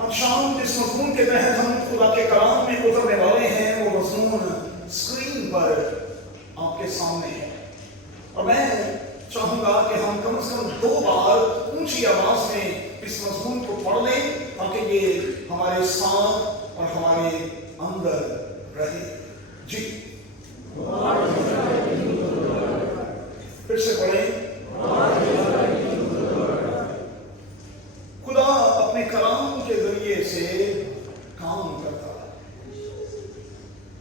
آج شام جس مضمون کے تحت ہم خدا کے کلام میں اترنے والے ہیں وہ مضمون اسکرین پر آپ کے سامنے ہے، اور میں چاہوں گا کہ ہم کم از کم 2 بار اونچی آواز میں اس مضمون کو پڑھ لیں تاکہ یہ ہمارے ساتھ اور ہمارے اندر رہے۔ جی پھر سے پڑھیں۔ خدا اپنے کلام کے ذریعے سے کام کرتا ہے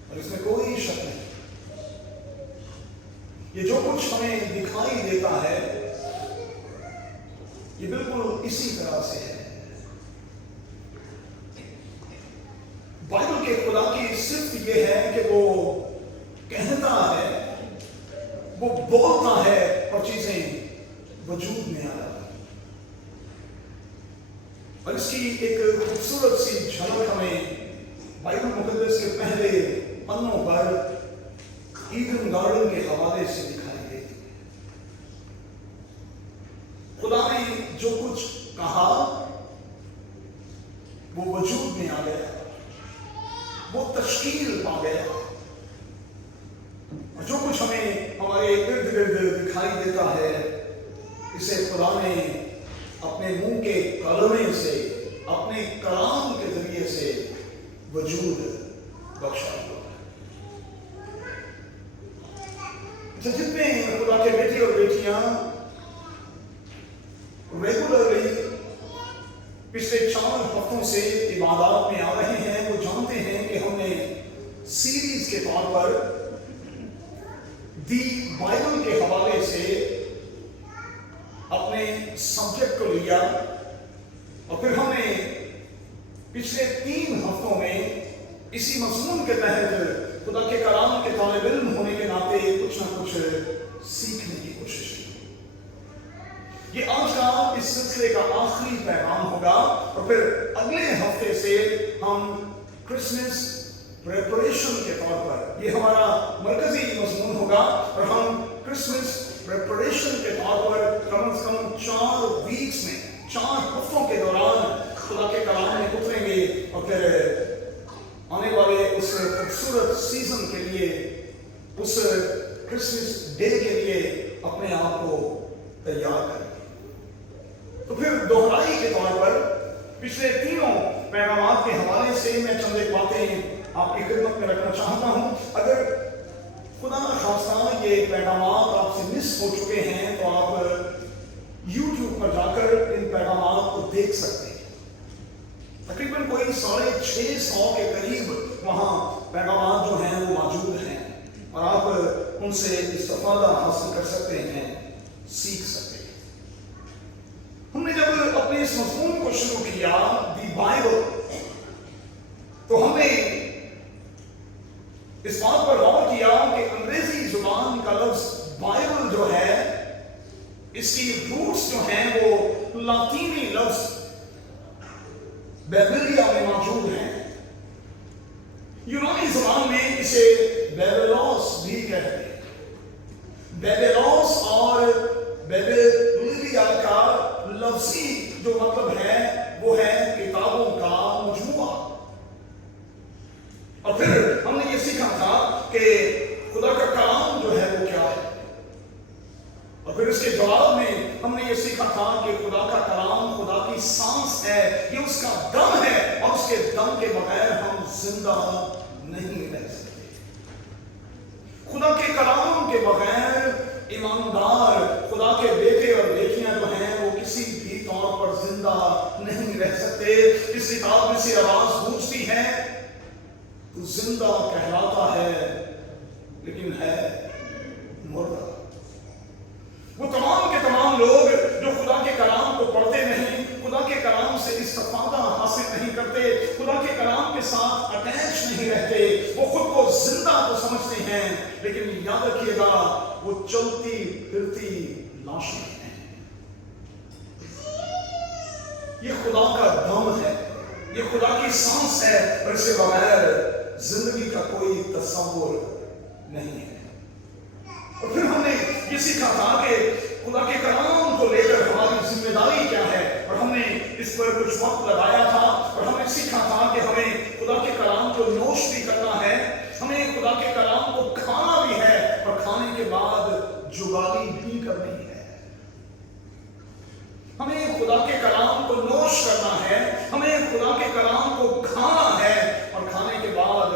اور اس میں کوئی شک نہیں، یہ جو کچھ ہمیں دکھائی دیتا ہے یہ بالکل اسی طرح سے ہے۔ بائبل کے خدا کی صرف یہ ہے کہ وہ کہتا ہے، وہ بولتا ہے اور چیزیں وجود میں آ جاتی ہیں، اور اس کی ایک خوبصورت سی جھلک ہمیں بائبل مقدس کے پہلے پنوں پر ایڈن گارڈن کے حوالے سے دکھائی دیتی ہے۔ خدا نے جو کچھ کہا وہ وجود میں آ گیا، وہ تشکیل پا گیا، اور جو کچھ ہمیں ہمارے ارد گرد دکھائی دیتا ہے اسے خدا نے اپنے منہ کے کلمے سے، اپنے کلام کے ذریعے سے وجود بخشا ہوا۔ جتنے خدا کے بیٹے اور بیٹیاں ریگولرلی پچھلے 4 ہفتوں سے عبادات میں آ رہے ہیں وہ جانتے ہیں کہ ہم نے سیریز کے طور پر دی بائبل کے حوالے سے اپنے سبجیکٹ کو لیا، اور پھر ہم نے پچھلے 3 ہفتوں میں اسی مضمون کے تحت خدا کے کلام کے طالب علم ہونے کے ناطے کچھ نہ کچھ سیکھنے کی کوشش کی۔ یہ آج کا اس سلسلے کا آخری پیغام ہوگا، اور پھر اگلے ہفتے سے ہم کرسمس پریپریشن کے طور پر یہ ہمارا مرکزی مضمون ہوگا، اور ہم کرسمس پریپریشن کے طور پر کم از کم 4 ویکس میں 4 ہفتوں کے دوران خدا کے کلام میں اتریں گے، اور پھر آنے والے اس خوبصورت سیزن کے لیے، اس کرسمس ڈے کے لیے اپنے آپ کو تیار کریں۔ تو پھر دوہرائی کے طور پر پچھلے 3 پیغامات کے حوالے سے میں چند ایک باتیں آپ کی خدمت میں رکھنا چاہتا ہوں۔ اگر خدا نخواستہ یہ پیغامات آپ سے مس ہو چکے ہیں تو آپ یوٹیوب پر جا کر ان پیغامات کو دیکھ سکتے ہیں۔ تقریباً کوئی 650 کے قریب وہاں پیغامات جو ہیں وہ موجود ہیں، اور آپ ان سے استفادہ حاصل کر سکتے ہیں، سیکھ سکتے ہیں۔ ہم نے جب اپنے اس مضمون کو شروع کیا دی بائبل، تو ہم نے اس بات پر غور کیا کہ انگریزی زبان کا لفظ بائبل جو ہے اس کی روٹس جو ہیں وہ لاطینی لفظ بیبلیا میں موجود ہیں۔ یونانی زبان میں اسے بیبلوس بھی کہتے ہیں۔ بیبلوس اور بیبلیا کا لفظی جو مطلب ہے وہ ہے کتابوں کا مجموعہ، اور پھر ہم نے یہ سیکھا تھا کہ خدا کا کلام جو ہے وہ کیا ہے، اور پھر اس کے جواب میں ہم نے یہ سیکھا تھا کہ خدا کا کلام خدا کی سانس ہے، یہ اس کا دم ہے، اور اس کے دم کے بغیر ہم زندہ نہیں رہ سکتے۔ خدا کے کلام کے بغیر ایماندار خدا کے بیٹے اور بیٹیاں جو ہیں وہ کسی بھی طور پر زندہ نہیں رہ سکتے۔ اس کتاب میں سے آواز گونجتی ہے تو زندہ کہلاتا ہے لیکن ہے مردہ۔ وہ تمام کے تمام لوگ جو خدا کے کلام کو پڑھتے نہیں، خدا کے کلام سے استفادہ حاصل نہیں کرتے، خدا کے کلام کے ساتھ اٹیچ نہیں رہتے، وہ خود کو زندہ تو سمجھتے ہیں لیکن یاد رکھیے گا وہ چلتی پھرتی لاشیں ہیں۔ یہ خدا کا دم ہے، یہ خدا کی سانس ہے، اور اس کے بغیر زندگی کا کوئی تصور نہیں ہے۔ اور پھر ہم نے یہ سیکھا تھا کہ خدا کے کلام کو لے کر ہماری ذمہ داری کیا ہے، اور ہم نے اس پر کچھ وقت لگایا تھا، اور ہم सीखा था कि हमें खुदा के कलाम को नोश भी करना है, हमें खुदा के कलाम को खाना भी है और खाने के बाद जुगाली भी करनी है। हमें खुदा के कलाम को नोश करना है, हमें खुदा के कलाम को खाना है और खाने के बाद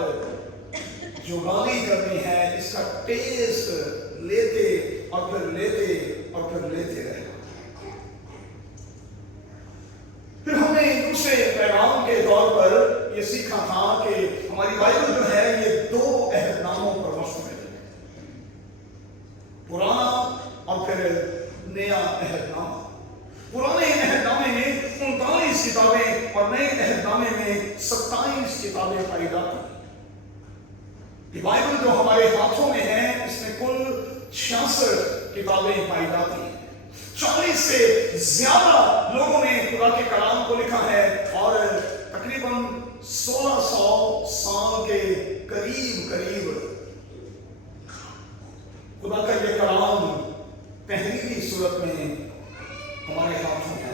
जुगाली करनी है। इसका टेस्ट लेते और फिर लेते और फिर लेते रहे। फिर हमने दूसरे पैगाम के तौर पर यह सीखा था कि हमारी बाइबल जो है ये दो अहदनामों पर मुश्तमिल है, पुराना और फिर नया अहदनामा। पुराने अहदनामे में 39 किताबें और नए अहदनामे में 27 किताबें पाई जाती। ये बाइबल जो हमारे हाथों में है इसमें कुल 66 किताबें पाई जाती हैं। 40 से ज्यादा लोगों ने खुदा के कलाम को लिखा है और तकरीबन 1600 साल के करीब खुदा का ये कलाम तहरीरी सूरत में हमारे हाथों में है।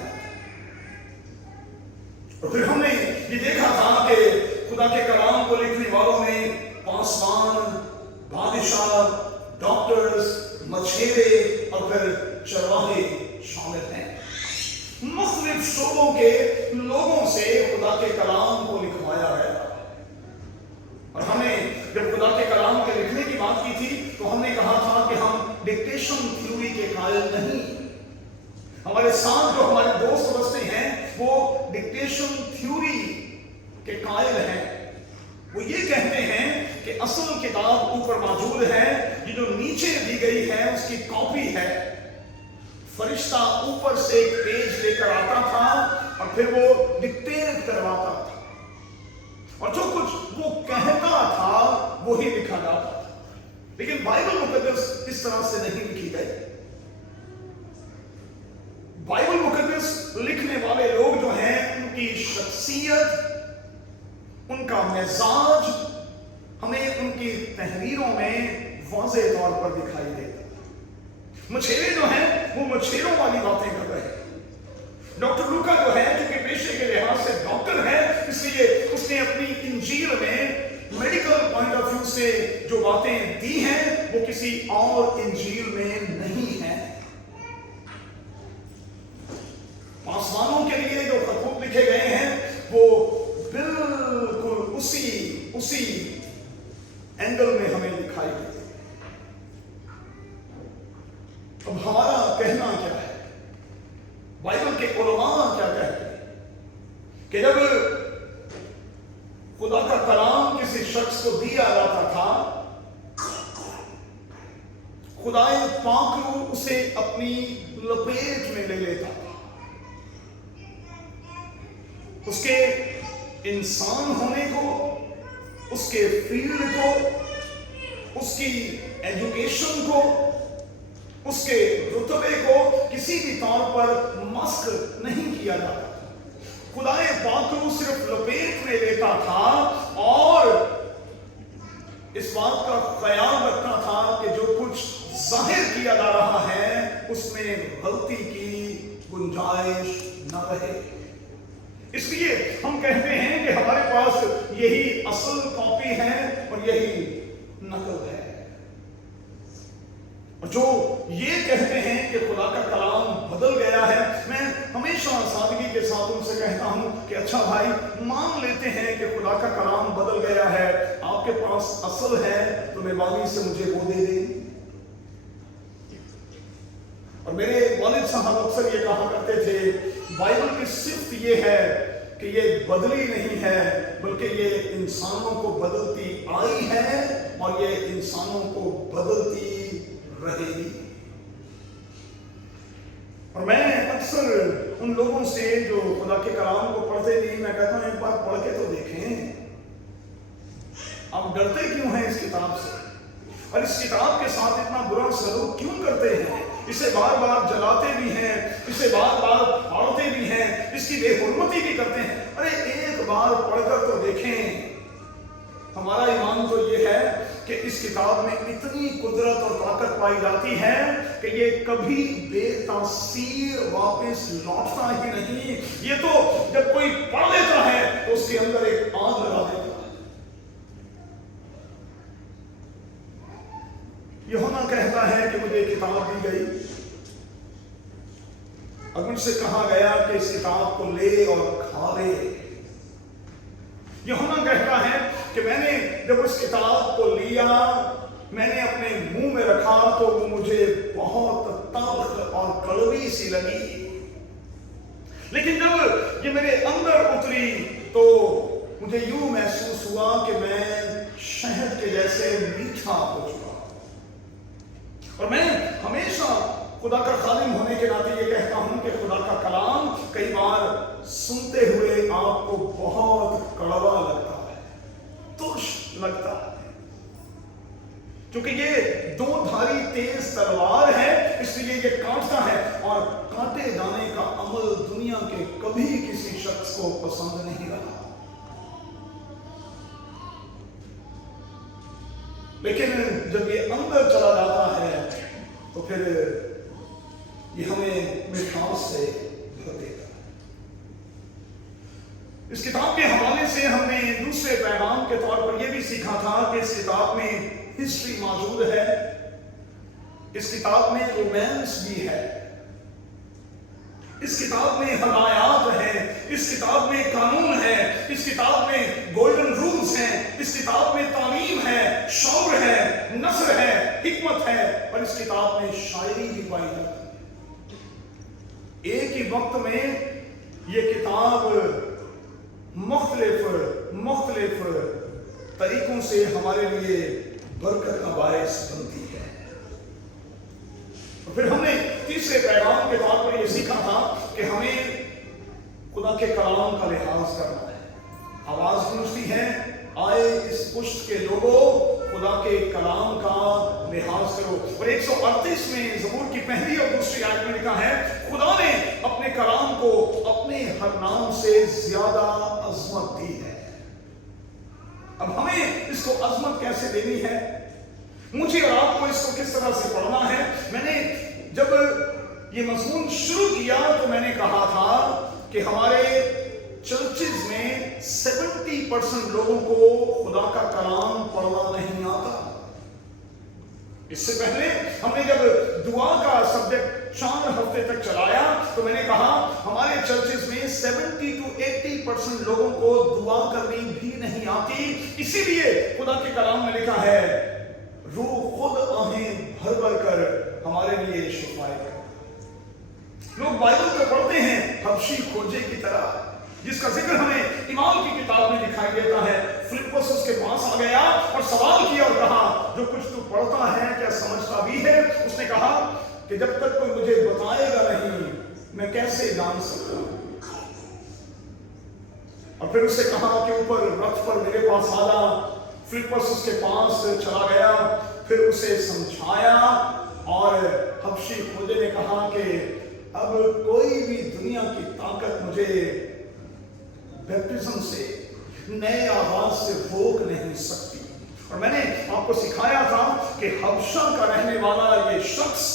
और फिर हमने ये देखा था कि खुदा के कलाम को लिखने वालों में पासवान, बादशाह, डॉक्टर्स, मछेरे और फिर चरवाहे शामिल हैं। मुख्तलिफ शोबों के लोगों से खुदा के कलाम को लिखवाया है। और हमने जब खुदा के कलाम के लिखने की बात की थी तो हमने कहा था कि हम डिक्टेशन थ्योरी के कायल नहीं। हमारे साथ जो हमारे दोस्त बसते हैं वो डिक्टेशन थ्योरी के कायल हैं। वो ये कहते हैं कि असल किताब ऊपर मौजूद है, ये जो नीचे दी गई है उसकी कॉपी है। फरिश्ता ऊपर से एक पेज लेकर आता था और फिर वो डिक्टेट करवाता था और जो कुछ वो कहता था वो ही लिखा जाता था। लेकिन बाइबल मुकद्दस इस तरह से नहीं लिखी गई। बाइबल मुकद्दस लिखने वाले लोग जो हैं उनकी शख्सियत, उनका मिजाज हमें उनकी तहरीरों में वाज़ेह तौर पर दिखाई देता। मछेरे जो हैं वो मछेरों वाली बातें कर रहे हैं। डॉक्टर लूका जो है क्योंकि पेशे के लिहाज से डॉक्टर है, इसलिए उसने अपनी इंजील में मेडिकल पॉइंट ऑफ व्यू से जो बातें दी हैं वो किसी और इंजील में नहीं है। पासवानों के लिए जो खतूत लिखे गए हैं वो बिल्कुल उसी एंगल में हमें दिखाई देते। अब हमारा कहना क्या है, बाइबल के उलमा क्या कहते हैं कि जब खुदा का कलाम किसी शख्स को दिया जाता था, खुदाए पाक उसे अपनी लपेट में ले लेता था। उसके इंसान होने को, उसके फील्ड को, उसकी एजुकेशन को, उसके रुतबे को किसी भी तौर पर मस्क नहीं किया जाता था। खुदाए पाक सिर्फ लपेट में लेता था और इस बात का ख्याल रखता था कि जो कुछ जाहिर किया जा रहा है उसमें गलती की गुंजाइश न रहे। इसलिए हम कहते हैं कि हमारे पास यही असल कॉपी है और यही नकल है। और जो ये कहते हैं कि खुदा का कलाम बदल गया है, मैं हमेशा सादगी के साथ उनसे कहता हूं कि अच्छा भाई, मान लेते हैं कि खुदा का कलाम बदल गया है, आपके पास असल है तो मेहरबानी से मुझे वो दे दें। और मेरे वालिद साहब अक्सर ये कहा करते थे, बाइबल की सिर्फ ये है कि ये बदली नहीं है बल्कि ये इंसानों को बदलती आई है और ये इंसानों को बदलती रहेगी। और मैं अक्सर उन लोगों से जो खुदा के कलाम को पढ़ते नहीं, मैं कहता हूं एक बार पढ़ के तो देखें, आप डरते क्यों हैं इस किताब से और इस किताब के साथ इतना बुरा सलूक क्यों करते हैं? इसे बार बार जलाते भी हैं, इसे बार बार फाड़ते भी हैं, इसकी बेहुरमती भी करते हैं। अरे एक बार पढ़कर तो देखें। हमारा ईमान तो ये है कि इस किताब में इतनी कुदरत और ताकत पाई जाती है कि ये कभी बेतासीर वापस लौटता ही नहीं। ये तो जब कोई पढ़ लेता है तो उसके अंदर एक आग लगा देता है। यूहन्ना कहता है कि मुझे किताब दी गई और मुझसे कहा गया कि इस किताब को ले और खा ले। यूहन्ना कहता है कि मैंने जब उस किताब को लिया, मैंने अपने मुंह में रखा तो वो मुझे बहुत तल्ख और कड़वी सी लगी, लेकिन जब ये मेरे अंदर उतरी तो मुझे यूं महसूस हुआ कि मैं शहद के जैसे मीठा हो चुका। और मैं हमेशा खुदा का खादिम होने के नाते ये कहता हूं कि खुदा का कलाम कई बार सुनते हुए आपको बहुत कड़वा लगता है, तुच्छ लगता है, क्योंकि ये दो धारी तेज तलवार है, इसलिए ये काटता है और काटे जाने का अमल दुनिया के कभी किसी शख्स को पसंद नहीं रहा। लेकिन जब ये अंदर चला जाता है तो फिर ये हमें मिठास से भर देता है। इस किताब के हवाले से हमने दूसरे पैगाम के तौर पर यह भी सीखा था कि इस किताब में हिस्ट्री मौजूद है, इस किताब में रोमांस भी है, इस किताब में हदायत है, इस किताब में कानून है, इस किताब में गोल्डन रूल्स हैं, इस किताब में तालीम है, शौर है, नस्र है, हिकमत है, और इस किताब में शायरी भी पाई जाती है। एक ही वक्त में ये किताब मुख्तलिफ तरीकों से हमारे लिए बरकत का बायस बनती है। और फिर हमने तीसरे पैगाम के तौर पर यह सीखा था कि हमें खुदा के कलाम का लिहाज करना है। आवाज गूंजती है, आए इस पुष्ट के लोगों, खुदा के कलाम का लिहाज करो। और 138 में ज़बूर की पहली और दूसरी आयत में लिखा है, खुदा ने अपने कलाम को अपने हर नाम से ज्यादा अजमत दी है। अब हमें इसको अजमत कैसे देनी है, मुझे और आपको इसको किस तरह से पढ़ना है। मैंने जब ये मज़मून शुरू किया तो मैंने कहा था कि हमारे चर्चेज में 70% लोगों को खुदा का कलाम पढ़ना नहीं आता। इससे पहले हमने जब दुआ का सब्जेक्ट 4 हफ्ते तक चलाया तो मैंने कहा हमारे चर्चेज में 70 to 80% लोगों को दुआ करनी भी नहीं आती। इसीलिए खुदा के कलाम में लिखा है, रूह खुद आहें भर भर कर हमारे लिए शिफाए कर। लोग बाइबल को पढ़ते हैं हबशी खोजे की तरह, जिसका जिक्र हमें इमाम की किताब में दिखाई देता है। फिलिप्पुस उसके पास आ गया और सवाल किया और कहा, जो कुछ तू पढ़ता है क्या समझता भी है? उसने कहा कि जब तक कोई मुझे बताएगा नहीं मैं कैसे जान सकता हूं। और फिर उससे कहा कि ऊपर रथ पर मेरे पास आना। फिलिप्पुस उसके पास चला गया, फिर उसे समझाया और हबशी खोजे ने कहा कि अब कोई भी दुनिया की ताकत मुझे बैप्टिज्म से, नए आवाज से रोक नहीं सकती। और मैंने आपको सिखाया था कि हबशा का रहने वाला ये शख्स,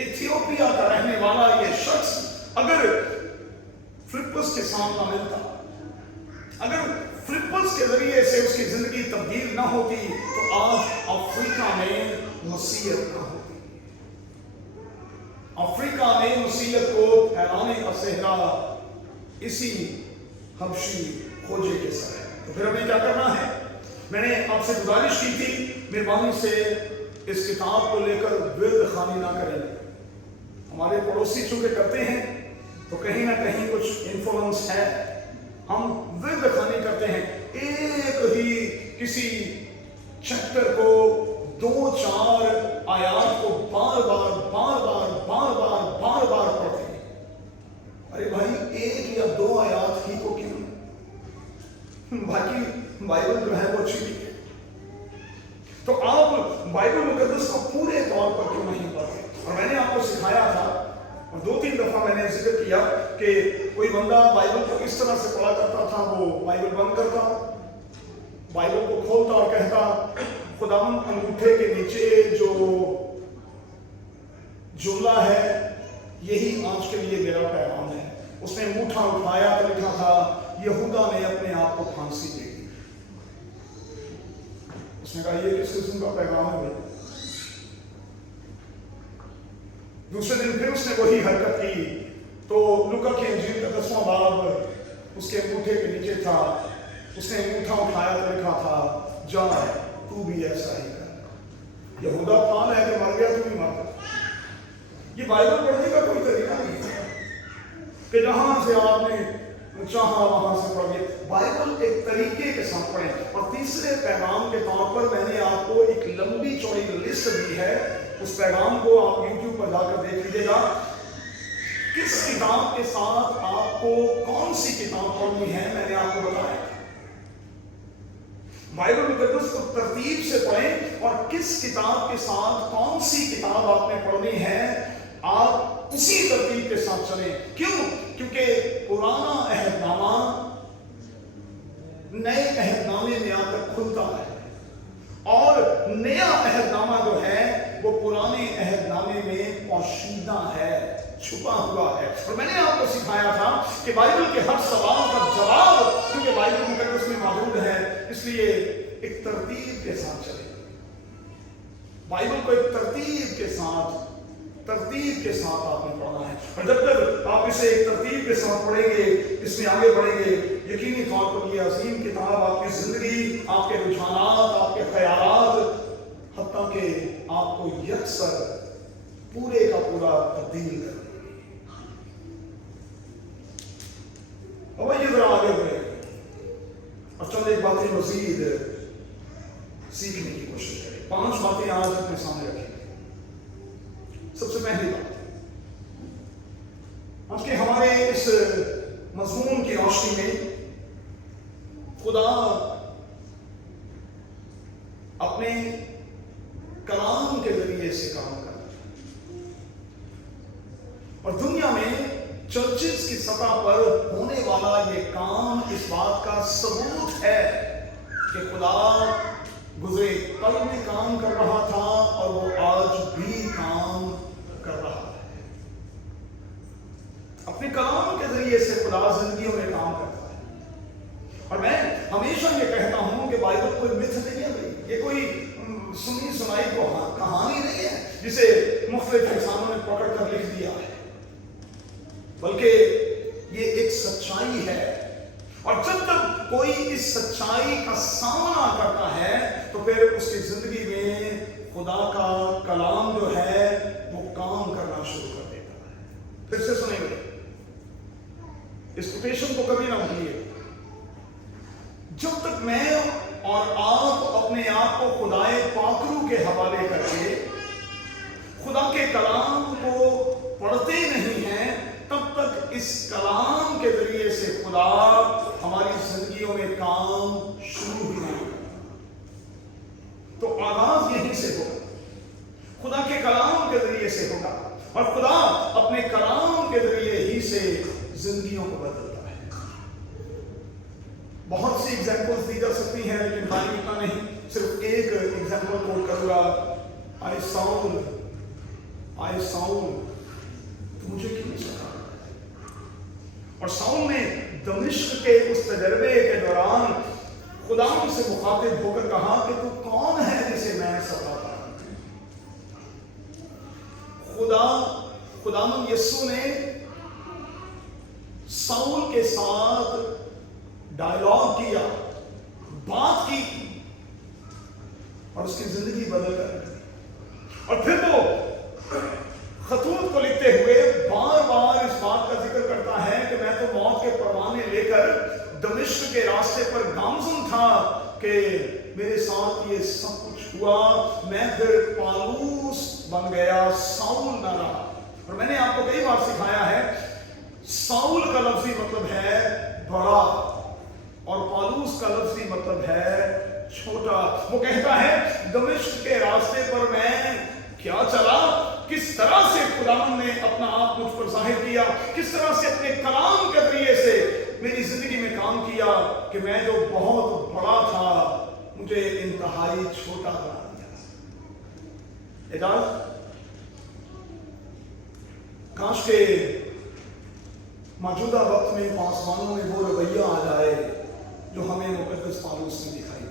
इथियोपिया का रहने वाला ये शख्स अगर फिलिप्पुस के सामने मिलता, अगर फिलिप्पुस के जरिए से उसकी जिंदगी तब्दील ना होती तो आज अफ्रीका में मसीहत ना होती। अफ्रीका में मसीहत को फैलाने का सेहरा इसी हबशी खोजे के सर है। तो फिर हमें क्या करना है? मैंने आपसे गुजारिश की थी, मेहरबानी से इस किताब को लेकर विर्द खानी ना करें। हमारे पड़ोसी चूंकि करते हैं तो कहीं ना कहीं कुछ इन्फ्लुएंस है, हम विर्द खानी करते हैं। एक ही किसी चैप्टर को 2-4 आयात को बार बार पढ़ते हैं। अरे भाई 1 या 2 आयात ही को क्यों, बाकी बाइबल जो है वो अच्छी है, तो आप बाइबल मुकद्दस को पूरे तौर पर क्यों नहीं पढ़ते? और मैंने आपको सिखाया था और 2-3 दफा मैंने जिक्र किया कि कोई बंदा बाइबल को इस तरह से पढ़ा करता था, वो बाइबल बंद करता, बाइबल को खोलता और कहता, खुदावंद अंगूठे के नीचे जो जुमला है यही आज के लिए मेरा पैगाम है। उसने अंगूठा उठाया तो लिखा था, यहूदा ने अपने आप को फांसी दे दी। उसने कहा ये किस किस्म का पैगाम है भाई। दूसरे दिन फिर उसने वही हरकत की। तो लूका की इंजील का 10वां बाब उसके अंगूठे के नीचे था। उसने अंगूठा उठाया तो लिखा था जा तू भी ऐसा ही कर। यहूदा फान है कि मर गया तू भी मर गया। ये बाइबल पढ़ने का कोई तरीका नहीं है कि जहां से आपने चाहा वहां से पढ़िए। बाइबल एक तरीके के साथ पढ़ें। और तीसरे पैगाम के तौर पर मैंने आपको एक लंबी चौड़ी लिस्ट दी है। उस पैगाम को आप YouTube पर जाकर देख लीजिएगा। किस किताब के साथ आपको कौन सी किताब पढ़नी है मैंने आपको बताया। बाइबल मुकद्दस को तरतीब से पढ़ें और किस किताब के साथ कौन सी किताब आपने पढ़नी है आप उसी तरतीब के साथ चलें। क्यों? क्योंकि पुराना अहदनामा नए अहदनामे में आकर खुलता है और नया अहदनामा जो है वो पुराने अहदनामे में पोशीदा है, छुपा हुआ है। और मैंने आपको सिखाया था कि बाइबल के हर सवाल का जवाब क्योंकि बाइबल मुकद्दस में मौजूद है, इसलिए एक तरतीब के साथ चले। बाइबल को एक तरतीब के साथ आपने पढ़ना है। और जब तक आप इसे एक तरतीब के साथ पढ़ेंगे, इसमें आगे बढ़ेंगे, यकीनी तौर पर यह अजीम किताब आपकी जिंदगी, आपके रुझानात, आपके ख्यालात, हत्ता के आपको यकसर पूरे का पूरा तब्दील कर देगी। अब ये जरा आगे बढ़े और चंद एक बातें मजीद सीखने की कोशिश करें। 5 बातें आज अपने सामने रखें। सबसे पहली बात, आज के हमारे इस मजमून की रोशनी में खुदा अपने कलाम के जरिए से काम कर रहा है और दुनिया में चर्चेस की सतह पर होने वाला ये काम इस बात का सबूत है कि खुदा गुजरे कल में काम कर रहा था और वो आज भी काम कर रहा है। अपने कलाम के जरिए से खुदा जिंदगियों में काम करता है। और मैं हमेशा ये कहता हूं कि बाइबल कोई मिथ नहीं है भाई। ये कोई सुनी सुनाई कहानी नहीं है जिसे मुख्तलिफ इंसानों ने पकड़ कर लिख दिया है, बल्कि ये एक सच्चाई है। और जब तक कोई इस सच्चाई का सामना करता है तो फिर उसकी जिंदगी में खुदा का कलाम जो है वो काम करना शुरू कर देता है। फिर से सुनेंगे, इस कोटेशन को कभी ना भूलिए। जब तक मैं और आप अपने आप को खुदाए पाकरू के हवाले करके खुदा के कलाम को पढ़ते नहीं हैं, तब तक इस कलाम के जरिए से खुदा हमारी जिंदगियों में काम शुरू ही नहीं करता। तो आगाज यहीं से होगा, खुदा के कलाम के जरिए से होगा और खुदा अपने कलाम के जरिए ही से जिंदगियों को बदलता है। बहुत सी एग्जाम्पल्स दी जा सकती हैं, लेकिन टाइम इतना नहीं, सिर्फ एक एग्जाम्पल कोट करूंगा। आई साउल तू मुझे क्यों सता? और साउल ने दमिश्क के उस तजर्बे के दौरान खुदा से मुखातिब होकर कहा कि तू कौन है जिसे मैं सताता? खुदावंद यीशु ने साउल के साथ डायलॉग किया, बात की और उसकी जिंदगी बदल कर। और फिर वो खतूत को लिखते हुए बार बार इस बात का जिक्र करता है कि मैं तो मौत के परवाने लेकर दमिश्क के रास्ते पर गामजुन था कि मेरे साथ ये सब कुछ हुआ। मैं फिर पालूस बन गया, साउल न रहा। और मैंने आपको कई बार सिखाया है, साउल का लफ्जी मतलब है बड़ा और पालूस का लफ्जी मतलब है छोटा। वो कहता है दमिश्क के रास्ते पर मैं क्या चला, किस तरह से खुदावंद ने अपना आप मुझ पर जाहिर किया, किस तरह से अपने कलाम के जरिए से मेरी जिंदगी में काम किया कि मैं जो बहुत बड़ा था मुझे इंतहाई छोटा बना दिया। काश के मौजूदा वक्त में पासवानों में वो रवैया आ जाए जो हमें मुकद्दस पौलुस में दिखाई दे।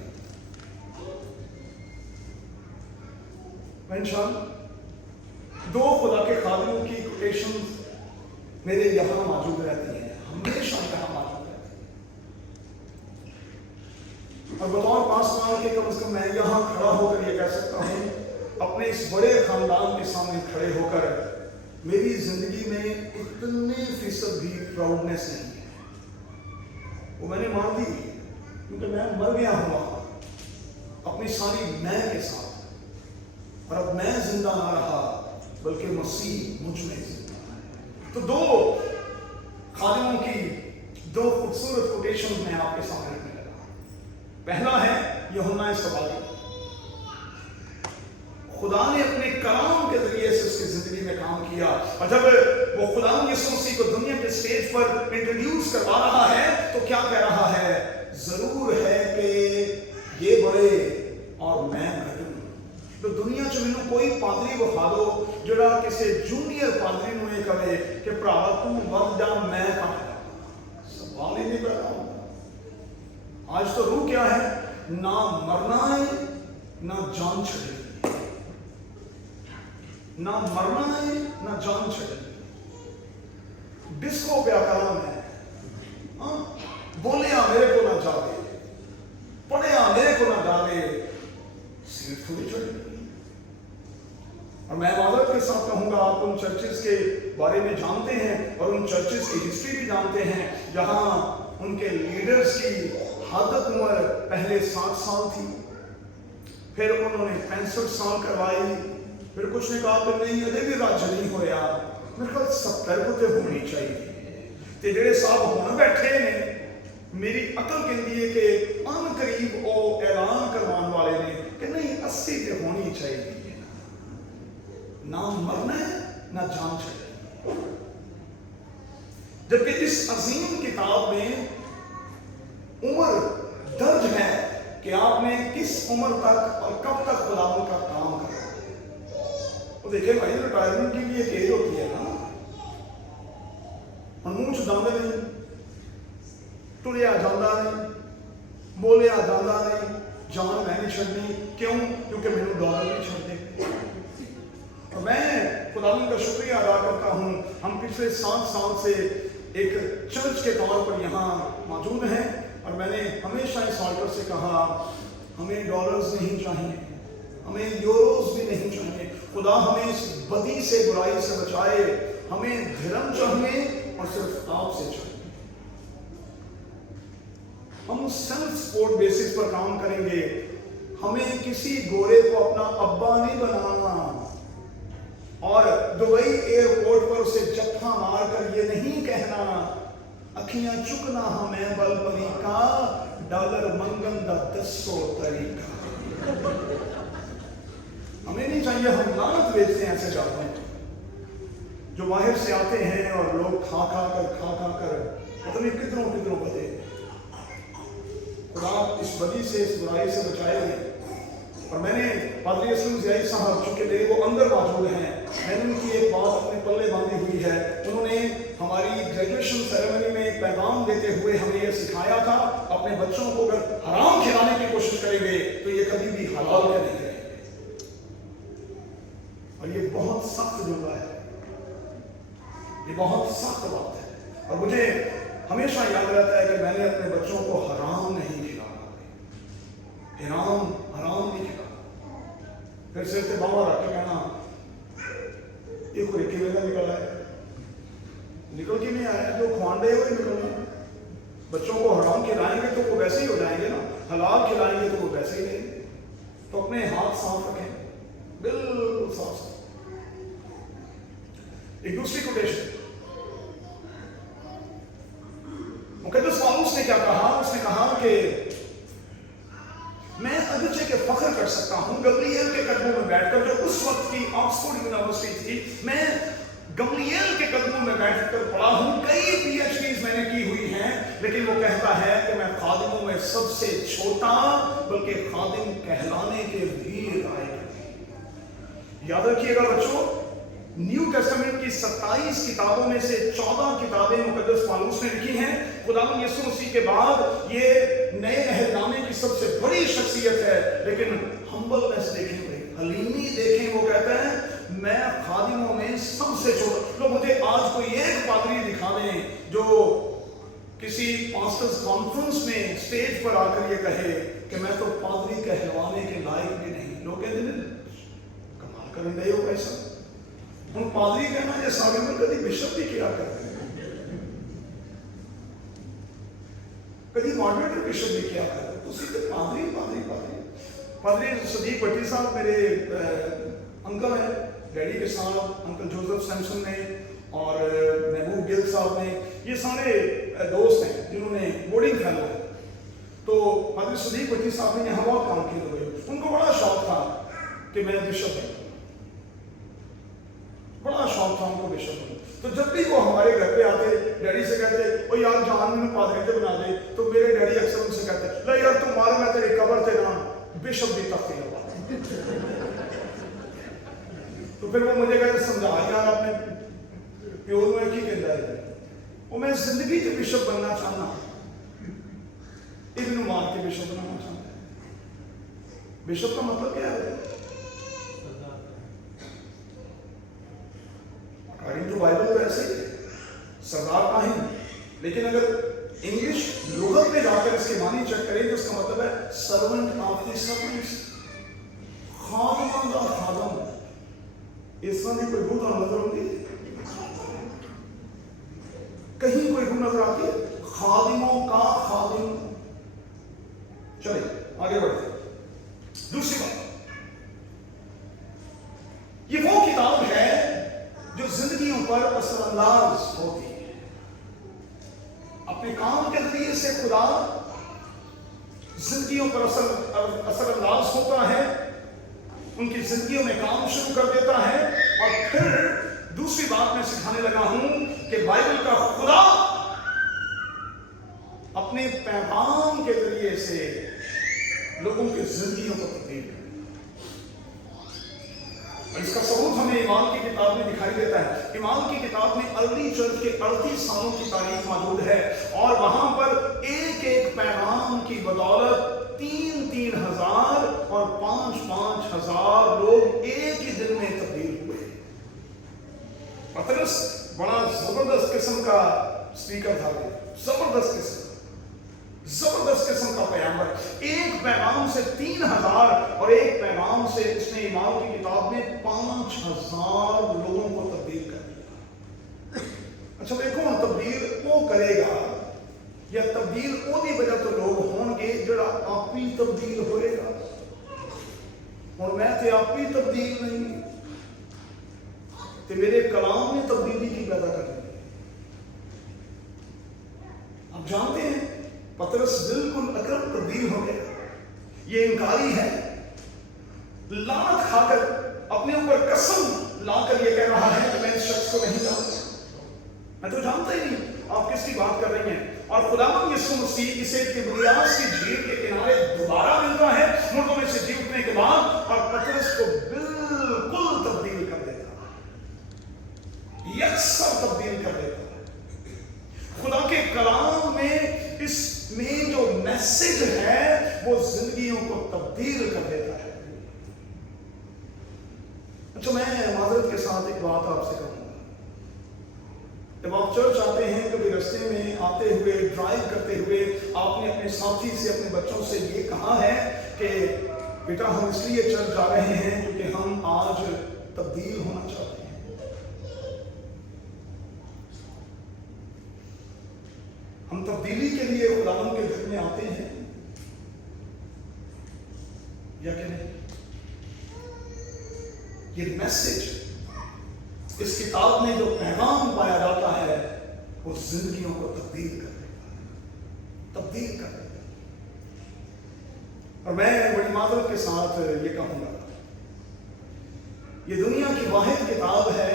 दो खुदा के खादिमों की कोटेशन मेरे यहाँ मौजूद रहती है, हमेशा यहाँ मौजूद रहती है। और बतौर पासवान के कम से कम मैं यहाँ खड़ा होकर ये कह सकता हूँ, अपने इस बड़े खानदान के सामने खड़े होकर, मेरी जिंदगी में इतने फीसद भी प्राउडनेस नहीं है। वो मैंने मान दी क्योंकि मैं मर गया हूँ अपनी सारी मैं के साथ, और अब मैं जिंदा ना रहा बल्कि मसीह मुझ में जिंदा है। तो दो खादिमों की दो खूबसूरत कोटेशन मैं आपके सामने रखने लगा। पहला है यूहन्ना सवाली, खुदा ने अपने कलाम के जरिए से उसकी जिंदगी में काम किया, और जब वो खुदा यीशु मसीह को दुनिया के स्टेज पर इंट्रोड्यूस करवा रहा है तो क्या कह रहा है? जरूर है कि ये बड़े और मैं घटूं। तो दुनिया च मैनू कोई पादरी विखा दो जोड़ा किसी जूनियर पादरी नूं ये कहे कि भरावा तू वध जा मैं घट जा, सवाल ही नहीं पैदा होता। आज तो रूह क्या है? ना मरना है ना जान छड़ेगी, ना मरना है ना जान छड़ेगी। डिस्को पे कलाम है, बोलिया मेरे को ना जावे, पढ़िया मेरे को ना जावे, सीट थोड़ी छड़ेगी। और मैं माजरत के साथ कहूंगा, आप उन चर्चेस के बारे में जानते हैं और उन चर्चेस की हिस्ट्री भी जानते हैं जहां उनके लीडर्स की हद उम्र पहले 60 साल थी, फिर उन्होंने 65 साल करवाई, फिर कुछ ने कहा कि नहीं अजे भी राज्य नहीं होया, मेरे ख्याल 70 को तो होनी चाहिए। तो जेडे साहब हुण बैठे ने, मेरी अकल कहती है कि अन करीब वो ऐलान करवाने वाले ने कि नहीं 80 तो होनी चाहिए। ना मरना है ना जान छड़े। जबकि इस अजीम किताब में उम्र दर्ज है कि आपने किस उम्र तक और कब तक खुदावंद का काम करना। वो देखिए भाई, रिटायरमेंट की भी एक एज होती है ना, और मुंह च दंद नहीं, तुरिया जाता नहीं, बोलिया जाता नहीं, जान मैं नहीं छड़नी। क्यों? क्योंकि मैंने डॉलर नहीं छड़ते। और मैं खुदावंद का शुक्रिया अदा करता हूँ, हम पिछले 7 साल से एक चर्च के तौर पर यहाँ मौजूद हैं, और मैंने हमेशा इस ऑल्टर से कहा हमें डॉलर्स नहीं चाहिए, हमें यूरोज भी नहीं चाहिए। खुदा हमें इस बदी से, बुराई से बचाए। हमें धर्म चाहिए और सिर्फ आपसे चाहिए। हम सेल्फ सपोर्ट बेसिस पर काम करेंगे। हमें किसी गोरे को अपना अब्बा नहीं बनाना और दुबई एयरपोर्ट पर उसे जत्था मारकर ये नहीं कहना अखियां चुकना हमें बलबरी का डॉलर मंगन दा 10 तरीका। हमें नहीं चाहिए। हम लानत बेचते हैं ऐसे जाते हैं जो बाहर से आते हैं और लोग खा खा कर पता नहीं कितनों बदे। खुदा इस बदी से, इस बुराई से बचाएंगे। और मैंने पादरी असलम ज़ियाई साहब, चूंकि मेरे वो अंदर मौजूद हैं, मैंने उनकी एक बात अपने पल्ले बांधी हुई है। उन्होंने हमारी ग्रेजुएशन सेरेमनी में पैगाम देते हुए हमें यह सिखाया था, अपने बच्चों को अगर हराम खिलाने की कोशिश करेंगे तो ये कभी भी हलाल में नहीं रहेंगे। और ये बहुत सख्त जुमला है, ये बहुत सख्त बात है। और मुझे हमेशा याद रहता है कि मैंने अपने बच्चों को हराम नहीं खिलाना, हराम नहीं खिलाना। फिर सिर से बाबा रख के कहना ये कोई किवें का निकला है, निकल के नहीं आया, जो खुआंडे हुए निकलना। बच्चों को हराम खिलाएंगे तो वो वैसे ही हो जाएंगे ना, हलाल खिलाएंगे तो वो वैसे ही रहेंगे। तो अपने हाथ साफ रखें, बिल्कुल साफ। एक दूसरी कोटेशन, मुकद्दस पौलुस ने क्या कहा? उसने कहा कि मैं अगरचे के फख्र कर सकता हूं गमलीएल के कदमों में बैठकर, जो उस वक्त की ऑक्सफोर्ड यूनिवर्सिटी थी। मैं गमलीएल के कदमों में बैठकर पढ़ा हूं, कई PhDs मैंने की हुई हैं, लेकिन वो कहता है कि मैं खादिमों में सबसे छोटा, बल्कि खादिम कहलाने के भी लायक। याद रखिएगा बच्चों, न्यू टेस्टामेंट की 27 किताबों में से 14 किताबें मुकद्दस पौलुस ने लिखी हैं। खुदावंद यीशु मसीह के बाद ये नए अहदनामे की सबसे बड़ी शख्सियत है। लेकिन हम्बलनेस देखें, हलीमी देखें, वो कहता है मैं खादिमों में सबसे छोटा। लो मुझे आज कोई एक पादरी दिखा दें जो किसी पास्टर्स कॉन्फ्रेंस में स्टेज पर आकर ये कहे कि मैं तो पादरी कहलवाने के लायक भी नहीं। लोग कहते हैं कमाल कर रहे हो पैसा, हम पादरी कहना या साबित में कभी बिशप भी क्या करते हैं, कभी मॉडरेटर बिशप भी क्या करते हैं, तो सीधे पादरी पादरी पादरी पादरी सदीक भट्टी साहब मेरे अंकल हैं, डैडी के साथ अंकल जोसेफ सैमसन ने और महबूब गिल साहब ने, ये सारे दोस्त हैं जिन्होंने बोर्डिंग फेलो है। तो पादरी सदीक भट्टी साहब ने यहाँ बहुत काम किए हुए, उनको बड़ा शौक था कि मैं बिशप हूँ, बड़ा शौक था उनको बिशप होने। तो जब भी वो हमारे घर पे आते डैडी से कहते ओ यार जान मैंने पादरी तो बना दे, तो मेरे डैडी अक्सर उनसे कहते ला यार तुम मारो मैं तेरे कबर ते ना बिशप भी तख्ती लगा। तो फिर वो मुझे कहते समझा यार अपने प्योर में की कहता है वो मैं जिंदगी के बिशप बनना चाहना, इब्न मार के बिशप बनना चाहता। बिशप का मतलब क्या है? अकॉर्डिंग टू बाइबल तो ऐसे ही सरदार का ही, लेकिन अगर इंग्लिश लुगत में जाकर इसके मानी चेक करें तो इसका मतलब है सर्वेंट ऑफ द सर्वेंट्स, खादम का खादम। इसमें भी कोई भूत नजर होती है, कहीं कोई भूत नजर आती है? खादिमों का खादिम। चलिए आगे बढ़ते। दूसरी बात, ये वो किताब है जो जिंदगियों पर असरअंदाज होती है। अपने काम के जरिए से खुदा जिंदगियों पर असरअंदाज होता है, उनकी जिंदगियों में काम शुरू कर देता है। और फिर दूसरी बात मैं सिखाने लगा हूं कि बाइबल का खुदा अपने पैगाम के जरिए से लोगों की जिंदगियों को तब्दील कर, और इसका सबूत हमें ईमान की किताब में दिखाई देता है। ईमान की किताब में अर्ली चर्च के 38 सालों की तारीख मौजूद है और वहां पर एक एक पैगाम की बदौलत 3-3 हजार और 5-5 हजार लोग एक ही दिन में तब्दील हुए। पतरस बड़ा जबरदस्त किस्म का स्पीकर था, जबरदस्त किस्म का पैगाम्बर। एक पैगाम से 3,000 और एक पैगाम से इसने ईमान की किताब में 5,000 लोगों को तब्दील कर दिया। अच्छा देखो, तब्दील वो करेगा या तब्दील ओदी वजह तो लोग होंगे जरा आप ही तब्दील होएगा, और मैं ते आप ही तब्दील नहीं ते मेरे कलाम ने तब्दीली की पैदा कर दी। आप जानते हैं पतरस बिल्कुल अकरम तब्दील हो गया। ये इनकारी है, लानत खाकर अपने ऊपर कसम लाकर ये कह रहा है कि मैं इस शख्स को नहीं जानता, मैं तो जानता ही नहीं आप किसकी बात कर रही हैं। और खुदावंद यीशु मसीह इसे तिबरियास की झील के किनारे दोबारा मिलता है मुर्दों में से जी उठने के बाद, और पतरस को बिल्कुल तब्दील कर देता है, यकसर तब्दील कर देता है। खुदा के कलाम में इसमें जो मैसेज है वो जिंदगियों को तब्दील कर देता है। अच्छा, मैं माजरत के साथ एक बात आपसे कहूंगा। जब आप चर्च आते हैं, कभी रास्ते में आते हुए, ड्राइव करते हुए आपने अपने साथी से, अपने बच्चों से ये कहा है कि बेटा हम इसलिए चर्च जा रहे हैं क्योंकि हम आज तब्दील होना चाहते हैं। हम तब्दीली के लिए खुदावंद के घर में आते हैं या कि नहीं? ये मैसेज, इस किताब में जो पैगाम पाया जाता है वो जिंदगियों को तब्दील कर देता है, तब्दील कर देता है। और मैं बड़ी माजरत के साथ ये कहूंगा, ये दुनिया की वाहिद किताब है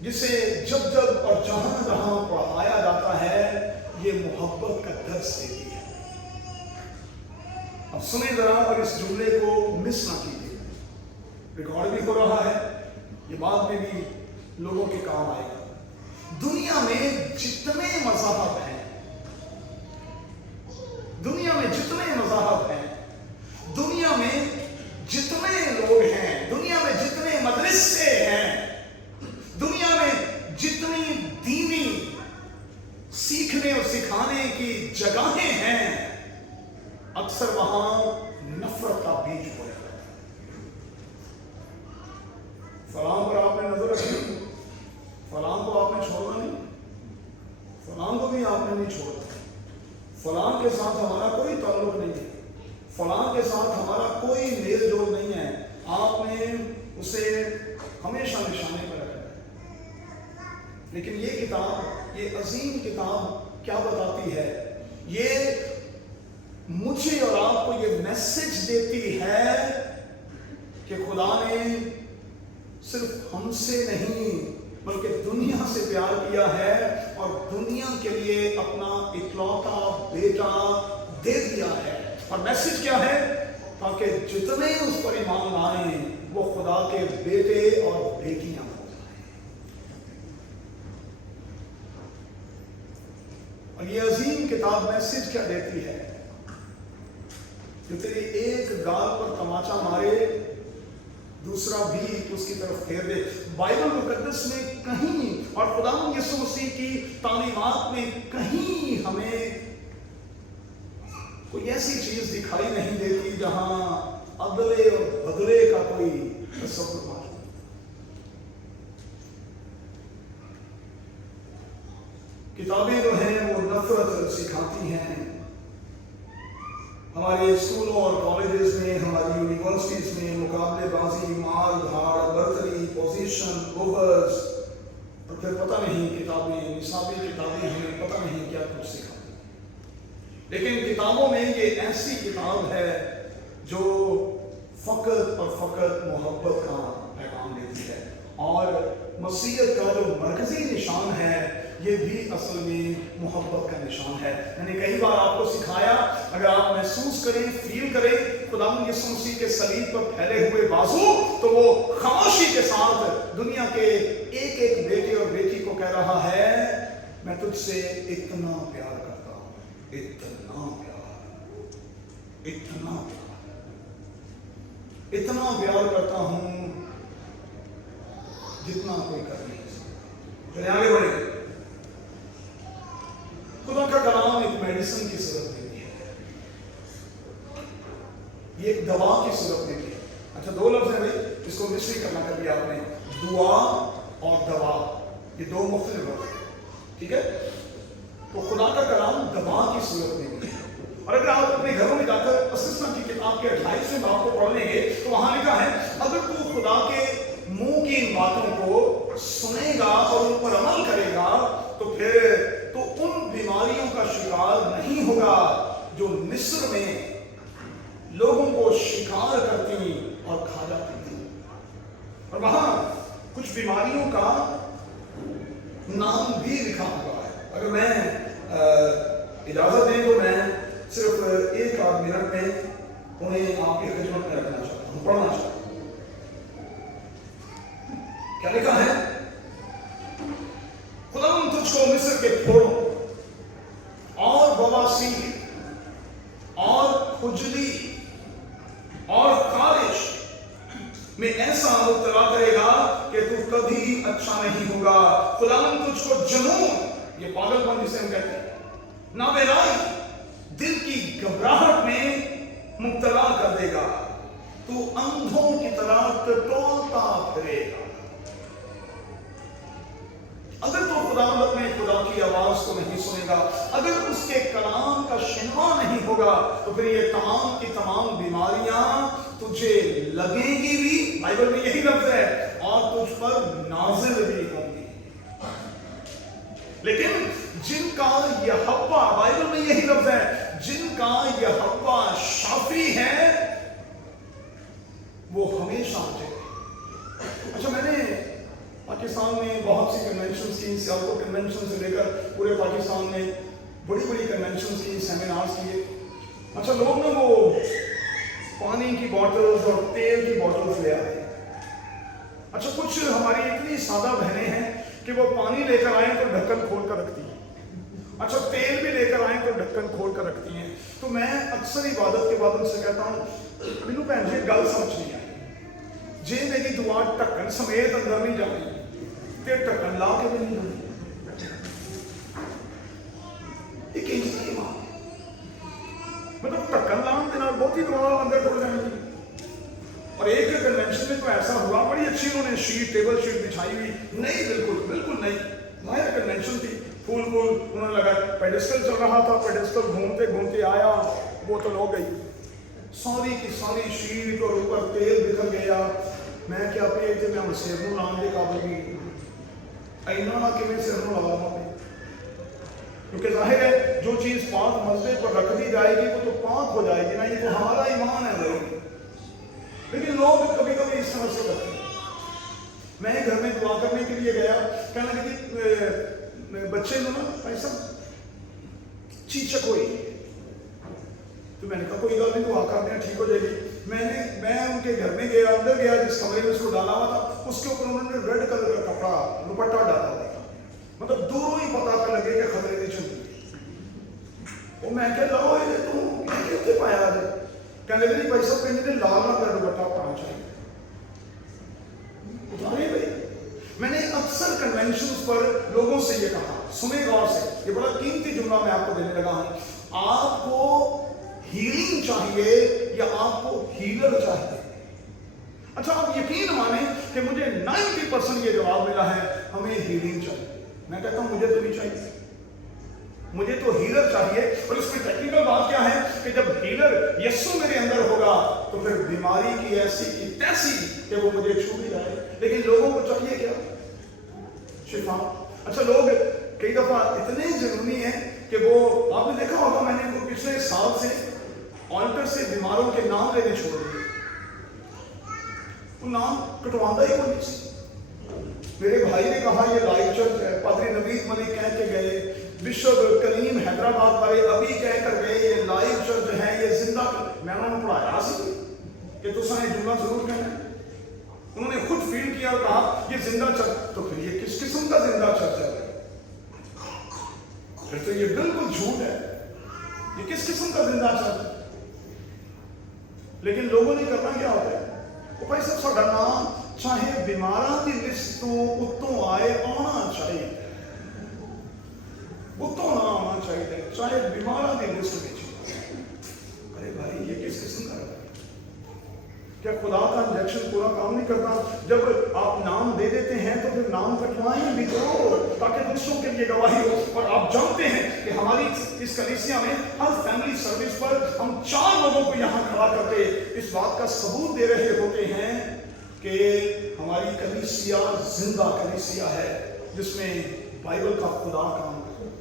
जिसे जब जब और जहां जहां पढ़ाया जाता है ये मोहब्बत का दर्स देती है। अब सुने जरा और इस जुमले को मिस ना कीजिए, रिकॉर्ड भी हो रहा है बाद में भी लोगों के काम आएगा। दुनिया में जितने मज़हब हैं, दुनिया में जितने मज़हब हैं, दुनिया में जितने लोग हैं, दुनिया में जितने मदरसे हैं, दुनिया में जितनी दीनी सीखने और सिखाने की जगहें हैं, अक्सर वहां नफरत का बीज बोया जाता है। फलां पर आपने नजर रखी, फलां को आपने छोड़ना नहीं, फलां को भी आपने नहीं छोड़ना, फलां के साथ हमारा कोई ताल्लुक नहीं है, फलां के साथ हमारा कोई मेल जोल नहीं है, आपने उसे हमेशा निशाने पर रखा है। लेकिन ये किताब, ये अजीम किताब क्या बताती है? ये मुझे और आपको ये मैसेज देती है कि खुदा ने सिर्फ हमसे नहीं बल्कि दुनिया से प्यार किया है और दुनिया के लिए अपना इकलौता बेटा दे दिया है। और मैसेज क्या है? ताकि जितने उस पर ईमान लाए वो खुदा के बेटे और बेटियां हो जाए। और ये अजीम किताब मैसेज क्या देती है? जो तेरी एक गाल पर तमाचा मारे दूसरा भी उसकी तरफ फेर दे। बाइबल मुकद्दस में कहीं और खुदावंद यीशु मसीह की तालीमात में कहीं हमें कोई ऐसी चीज दिखाई नहीं देती जहां अदले और बदले का कोई तस्वीर मौजूद। किताबें जो हैं वो नफरत सिखाती हैं। हमारे स्कूलों और कॉलेजेस में, हमारी यूनिवर्सिटीज में मुकाबलेबाजी, मार धाड़, बर्तरी, पोजीशन, ओवर्स, और फिर पता नहीं किताबें, निसाबी किताबें हमें पता नहीं क्या कुछ सिखाती। लेकिन किताबों में ये ऐसी किताब है जो फकत और फकत मोहब्बत का पैगाम देती है। और मसीहत का जो मरकजी निशान है ये भी असल में मोहब्बत का निशान है। मैंने कई बार आपको सिखाया, अगर आप महसूस करें, फील करें खुदावंद यीशु मसीह के सलीब पर फैले हुए बाजू, तो वो खामोशी के साथ दुनिया के एक एक बेटे और बेटी को कह रहा है, मैं तुझसे इतना प्यार करता हूं, इतना प्यार, इतना प्यार, इतना प्यार करता हूं जितना कोई कर नहीं सकता। चलिए आगे बढ़े। खुदा का कलाम एक मेडिसिन की सूरत में भी है, ये एक दवा की सूरत में भी है। अच्छा, दो लफ्ज हैं भाई, इसको मिश्री करना कर दिया आपने, दुआ और दवा, ये दो मुख्तलिफ लफ्ज हैं, ठीक है? तो खुदा का कलाम दवा की सूरत में भी है। और अगर आप अपने घरों में जाकर अस्सलाम की किताब के 28वें बाब को पढ़ लेंगे तो वहां लिखा है, अगर तू खुदा के मुंह की इन बातों को सुनेगा और उन पर अमल करेगा तो फिर तो उन बीमारियों का शिकार नहीं होगा जो मिस्र में लोगों को शिकार करती और खा जाती थी। और वहां कुछ बीमारियों का नाम भी लिखा हुआ है। अगर मैं इजाजत दें तो मैं सिर्फ एक आध मिनट में उन्हें आपकी खिदमत में रखना चाहता हूं, पढ़ना चाहता हूं। क्या लिखा है? खुदावंद तुझको मिस्र के फोड़ों और बवासीर और खुजली और खारिश में ऐसा मुब्तला करेगा कि तू कभी अच्छा नहीं होगा। खुदावंद तुझको जुनून, ये पागलपन जिसे हम कहते हैं, नाबेलाई, दिल की घबराहट में मुब्तला कर देगा। तू अंधों की तरह टटोलता फिरेगा। अगर तो खुदावंद अपने खुदा की आवाज को नहीं सुनेगा, अगर उसके कलाम का शिनवा नहीं होगा, तो फिर ये तमाम की तमाम बीमारियां तुझे लगेंगी भी, बाइबल में यही लफ्ज है, और तुझ पर नाजिल भी होंगी। लेकिन जिनका यहोवा, बाइबल में यही लफ्ज है, जिनका यहोवा शाफी है वो हमेशा मुझे। अच्छा, मैंने पाकिस्तान में बहुत सी कन्वेंशंस की, सियालकोट कन्वेंशन से लेकर पूरे पाकिस्तान में बड़ी बड़ी कन्वेंशंस की, सेमिनार्स किए। अच्छा, लोग ना वो पानी की बॉटल्स और तेल की बॉटल्स ले आते हैं। अच्छा, कुछ हमारी इतनी सादा बहनें हैं कि वो पानी लेकर आए तो ढक्कन खोल कर रखती हैं। अच्छा, तेल भी लेकर आए तो ढक्कन खोल कर रखती हैं। तो मैं अक्सर इबादत के बाद उनसे कहता हूँ, मैनू भैन जी गल समझ नहीं आई, जे मेरी दुआ ढक्कन समेत अंदर नहीं जाती तो ढक्कन ला के भी नहीं जाती। मतलब ढक्कन लाने के नाल बहुत ही दुआ अंदर टुट जाएगी। और एक कन्वेंशन में तो ऐसा हुआ, बड़ी अच्छी उन्होंने शीट, टेबल शीट बिछाई हुई, नहीं बिल्कुल बिल्कुल नहीं, माया कन्वेंशन थी, फूल फूल उन्होंने लगा, पेडिस्टल चल रहा था, पेडिस्टल घूमते घूमते आया, बोतल हो गई, सारी की सारी शीट और ऊपर तेल बिखर गया। मैं क्या पे थे, मैं सिर में लाने के काबिल भी इन्ना ना कि सिर में लगा पे, क्योंकि जाहिर है जो चीज़ पाक मसले पर रख दी जाएगी वो तो पाक हो जाएगी ना, ये तो हमारा ईमान है भाई। लेकिन लोग कभी कभी इस तरह से करते हैं। मैं घर में दुआ करने के लिए गया, कहने लगे कि बच्चे ने ना ऐसा चीचक हुई, तो मैंने कहा कोई गल नहीं, दुआ करते हैं ठीक हो जाएगी। मैं उनके घर में गया, अंदर गया, जिस कमरे में उसको डाला हुआ था उसके ऊपर उन्होंने रेड कलर का कपड़ा दुपट्टा डाला हुआ था, मतलब दूरों ही पता कर लगे कि खतरे नहीं चलती। वो मैं क्या लो ये तू कितने पाया आज, कहने लगे भाई साहब कहीं लाल रंग का दुपट्टा पाना चाहिए। उतारे भाई, मैंने अक्सर कन्वेंशन पर लोगों से ये कहा, सुने गौर से, ये बड़ा कीमती जुमला मैं आपको देने लगा हूं, आपको हीलिंग चाहिए या आपको हीलर चाहिए? अच्छा, आप यकीन माने कि मुझे 90% ये जवाब मिला है, हमें हीलिंग चाहिए। मैं कहता हूं मुझे तो नहीं चाहिए, मुझे तो हीलर चाहिए। और इसमें टेक्निकल बात क्या है कि जब हीलर यीशु मेरे अंदर होगा तो फिर बीमारी की ऐसी की तैसी कि वो मुझे छू भी जाए। लेकिन लोगों को चाहिए क्या? शिफा। अच्छा, लोग कई दफा इतने जरूरी हैं कि वो, आपने देखा होगा, मैंने वो पिछले साल से ऑल्टर से बीमारों के नाम लेने छोड़ दिए, वो नाम कटवाता ही कोई नहीं। मेरे भाई ने कहा ये लाइव चर्च है, पादरी नवीद मलिक कह के गए, बिशप कलीम हैदराबाद वाले अभी कह कर गए ये लाइव चर्च है, ये जिंदा। मैं उन्होंने पढ़ाया सी कि तुसा ये जुमला जरूर कहना। उन्होंने खुद फील किया और कहा ये जिंदा चर्च। तो फिर ये किस किस्म का जिंदा चर्च है? फिर तो ये बिल्कुल झूठ है, ये किस किस्म का जिंदा चर्च है? लेकिन लोगों ने करना क्या होता है, वो भाई साहब साडा नाम चाहे बीमारा की लिस्ट तो उत्तों आए, आना चाहिए, उत्तों ना आना चाहिए, चाहे बीमारा की लिस्ट में। अरे भाई ये किस किस्म का है? क्या खुदा का इंजेक्शन पूरा काम नहीं करता? जब आप नाम दे देते हैं तो फिर नाम कटवाएं भी तो, ताकि दूसरों के लिए गवाही हो। और आप जानते हैं कि हमारी इस कलीसिया में हर फैमिली सर्विस पर हम 4 लोगों को यहाँ खड़ा करके इस बात का सबूत दे रहे होते हैं कि हमारी कलीसिया जिंदा कलीसिया है, जिसमें बाइबल का खुदा काम करता है।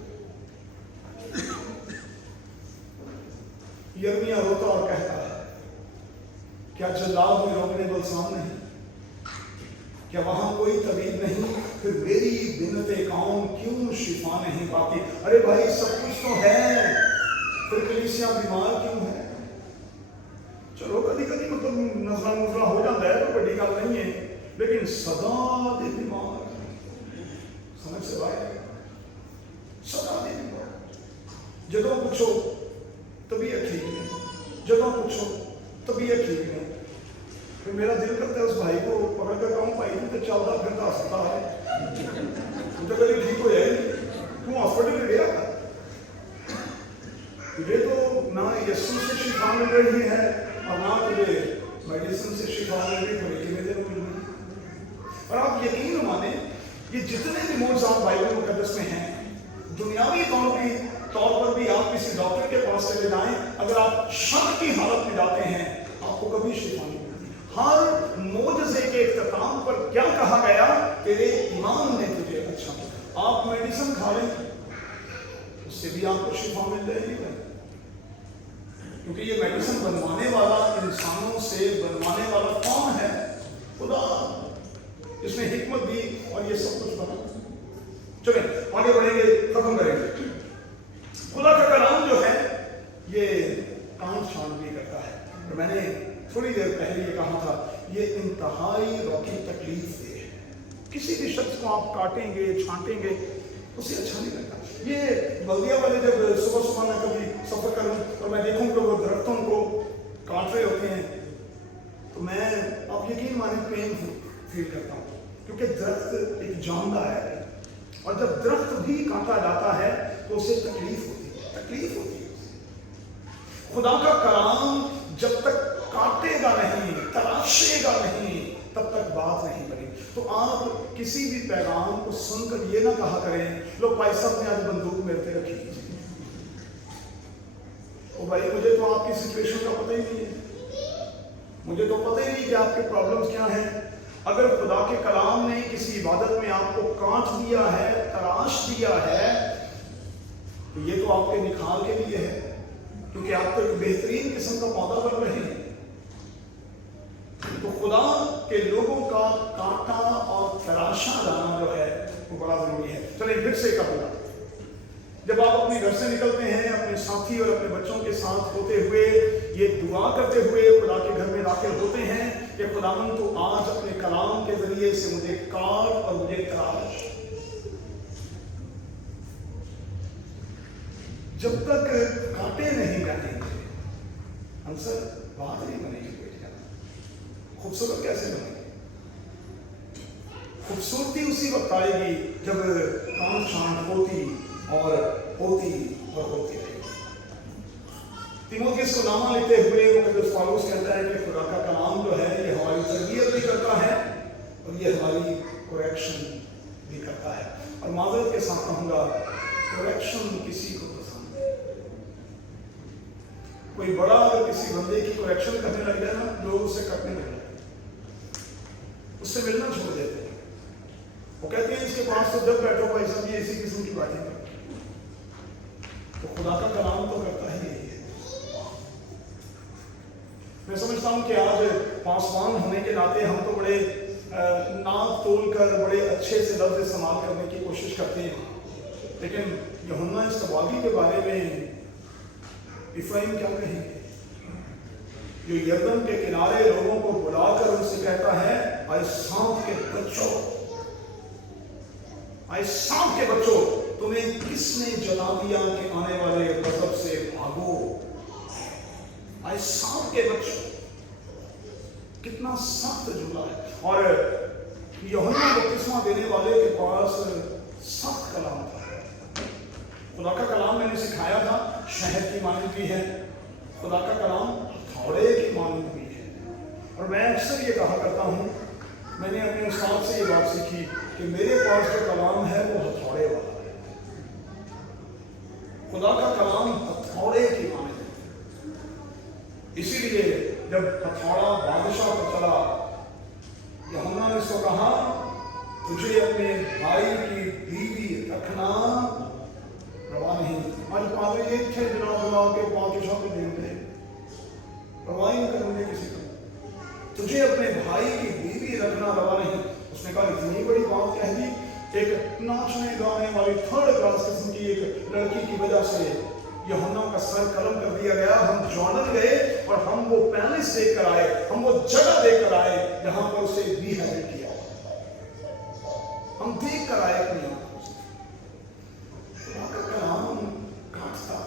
यिर्मयाह रोता और कहता है, क्या जल्लाद में रोकने बलसाम नहीं? क्या वहां कोई तबीब नहीं? फिर मेरी बिनते कौन क्यों शिफा नहीं पाती? अरे भाई सब कुछ तो है, फिर कलीसिया बीमार क्यों है? चलो कभी कभी मतलब नजला मुजला हो जाता है तो बड़ी गल नहीं है, लेकिन सदा दे बीमार, समझ से बाहर, सदा दे बीमार। जदों पूछो तबीयत ठीक नहीं, जदों पूछो तबीयत ठीक नहीं। फिर मेरा दिल करता है उस भाई को पकड़ कर कहूँ, भाई तू तो चलता फिरता हंसता है, तू तो कभी ठीक हो जाए, तू हॉस्पिटल में गया था, तुझे तो ना यीशु से शिफा मिल रही है और ना तुझे मेडिसिन से शिफा मिल रही, थोड़ी कितने दिन मिल रही। और आप यकीन माने, ये जितने भी मौजूद बाइबल मुकद्दस में हैं, दुनियावी तौर पर भी आप किसी डॉक्टर के पास चले जाएं, अगर आप शक की हालत में जाते हैं आपको कभी शिफा नहीं मिलती। हर मोजज़े के इख्तिताम पर क्या कहा गया? तेरे ईमान ने तुझे अच्छा किया। आप मेडिसिन खा लें, उससे भी आपको शिफा मिल जाएगी, क्योंकि ये मेडिसिन बनवाने वाला, इंसानों से बनवाने वाला कौन है? खुदा। इसने हिकमत दी और ये सब कुछ बना। चलें आगे बढ़ेंगे, खत्म करेंगे। खुदा का कलाम जो है ये कांट छान भी करता है। और मैंने थोड़ी देर पहले ये कहा था یہ انتہائی روکی تکلیف دہ ہے. کسی بھی شخص کو آپ کاٹیں گے چھانٹیں گے اسے اچھا نہیں لگتا. یہ بلدیا والے جب صبح صبح میں کبھی سفر کروں اور میں دیکھوں کہ وہ درختوں کو کاٹ رہے ہوتے ہیں تو میں آپ یقین مانیں پین فیل کرتا ہوں, کیونکہ درخت ایک جاندار ہے اور جب درخت بھی کاٹا جاتا ہے تو اسے تکلیف ہوتی ہے. خدا کا کلام جب تک کاٹے گا نہیں, تراشے گا نہیں, تب تک بات نہیں بنی. تو آپ کسی بھی پیغام کو سن کر یہ نہ کہا کریں لو بھائی صاحب نے آج بندوق میرے پہ رکھی, او بھائی مجھے تو آپ کی سچویشن کا پتہ ہی نہیں ہے, مجھے تو پتہ ہی نہیں کہ آپ کے پرابلمز کیا ہیں. اگر خدا کے کلام نے کسی عبادت میں آپ کو کاٹ دیا ہے, تراش دیا ہے, تو یہ تو آپ کے نکھار کے لیے ہے, کیونکہ آپ تو ایک بہترین قسم کا پودا بن رہے ہیں. تو خدا کے لوگوں کا کاٹا اور تراشا جانا جو ہے وہ بڑا ضروری ہے. چلیں پھر سے کہوں, جب آپ اپنے گھر سے نکلتے ہیں اپنے ساتھی اور اپنے بچوں کے ساتھ ہوتے ہوئے یہ دعا کرتے ہوئے خدا کے گھر میں داخل ہوتے ہیں کہ خداوند تو آج اپنے کلام کے ذریعے سے مجھے کاٹ اور مجھے تراش. جب تک کاٹے نہیں جائیں گے انصر بات نہیں بنے گی. خوبصورت کیسے بنے گی؟ خوبصورتی اسی وقت آئے گی جب کام شان ہوتی اور ہوتی رہے گی. تیموتھیوس کو نامہ لکھتے ہوئے مقدس پالوس کہتا ہے کہ خدا کا کلام جو ہے یہ ہماری تربیت بھی کرتا ہے اور یہ ہماری کریکشن بھی کرتا ہے. اور معذرت کے ساتھ کہوں گا کریکشن کسی کو پسند ہے. کوئی بڑا اگر کسی بندے کی کریکشن کرنے لگ جائے نا لوگ اسے کرنے لگ جائے, اس سے ملنا چھوڑ دیتے ہیں. وہ کہتے ہیں اس کے پاس تو جب بیٹھو بھائی صاحب یہ اسی قسم کی باتیں کرتے. تو خدا کا کلام تو کرتا ہی یہی ہے. میں سمجھتا ہوں کہ آج پاسبان ہونے کے ناطے ہم تو بڑے ناک تول کر بڑے اچھے سے لفظ استعمال کرنے کی کوشش کرتے ہیں, لیکن یوحنا اسکباگی کے بارے میں افرایم کیا کہیں گے, جو یردن کے کنارے لوگوں کو بلا کر ان سے کہتا ہے اے سانپ کے بچوں, اے سانپ کے بچوں, تمہیں کس نے جلا دیا کہ آنے والے غضب سے بھاگو. اے سانپ کے بچوں, کتنا سخت جملہ ہے. اور یوحنا بپتسمہ دینے والے کے پاس سخت کلام تھا. خدا کا کلام میں نے سکھایا تھا شہد کی مانند بھی ہے, خدا کا کلام ہتھوڑے کی مانند بھی ہے. اور میں اکثر یہ کہا کرتا ہوں, میں نے اپنے استاد سے یہ بات سیکھی کہ میرے پاس جو کلام ہے وہ ہتھوڑے والا ہے. خدا کا کلام ہتھوڑے کی مانند ہے. اسی لیے جب ہتھوڑا بادشاہ پر چلا, یوحنا نے اس کو کہا تجھے اپنے بھائی کی بیوی رکھنا روا نہیں. آج پادری ایک تھے جناب اللہ کے بادشاہ کو دیتے روا ہی کریں گے کسی کو, تجھے اپنے بھائی کی بیوی رکھنا روا نہیں. اس نے کہا اتنی بڑی بات کہہ دی, ایک ناچنے گانے والی تھرڈ کلاس قسم کی ایک لڑکی کی وجہ سے یوحنا کا سر قلم کر دیا گیا. ہم جوانن گئے اور ہم وہ پیلس دیکھ کر آئے, ہم وہ جگہ دیکھ کر آئے جہاں پر اسے ریہیبل کیا. ہم دیکھ کر آئے اپنی آنکھوں سے. خدا کا کلام کاٹتا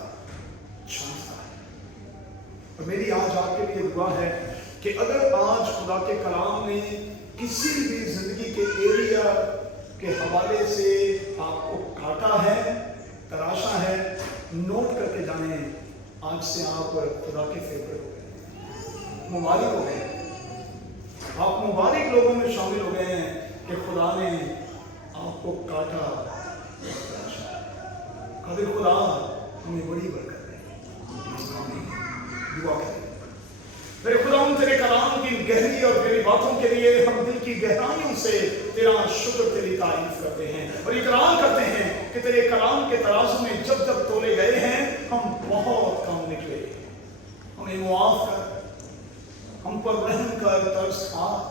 چھانٹتا ہے. اور میری آج آپ کے لیے دعا ہے کہ اگر آج خدا کے کلام نے کسی بھی زندگی کے ایریا کے حوالے سے آپ کو کاٹا ہے, تراشا ہے, نوٹ کر کے جانیں آج سے آپ خدا کے فیور ہو گئے, مبارک ہو گئے. آپ مبارک لوگوں میں شامل ہو گئے ہیں کہ خدا نے آپ کو کاٹا. قادر خدا ہمیں بڑی برکت دے. دعا کریں میرے خدا, تیرے کلام کی گہری اور تیری باتوں کے لیے ہم دل کی گہرائیوں سے تیرا شکر, تیری تعریف کرتے ہیں اور اقرار کرتے ہیں کہ تیرے کلام کے ترازو میں جب جب تولے گئے ہیں ہم بہت کم نکلے. ہمیں معاف کر, ہم پر رحم کر, ترس کھا.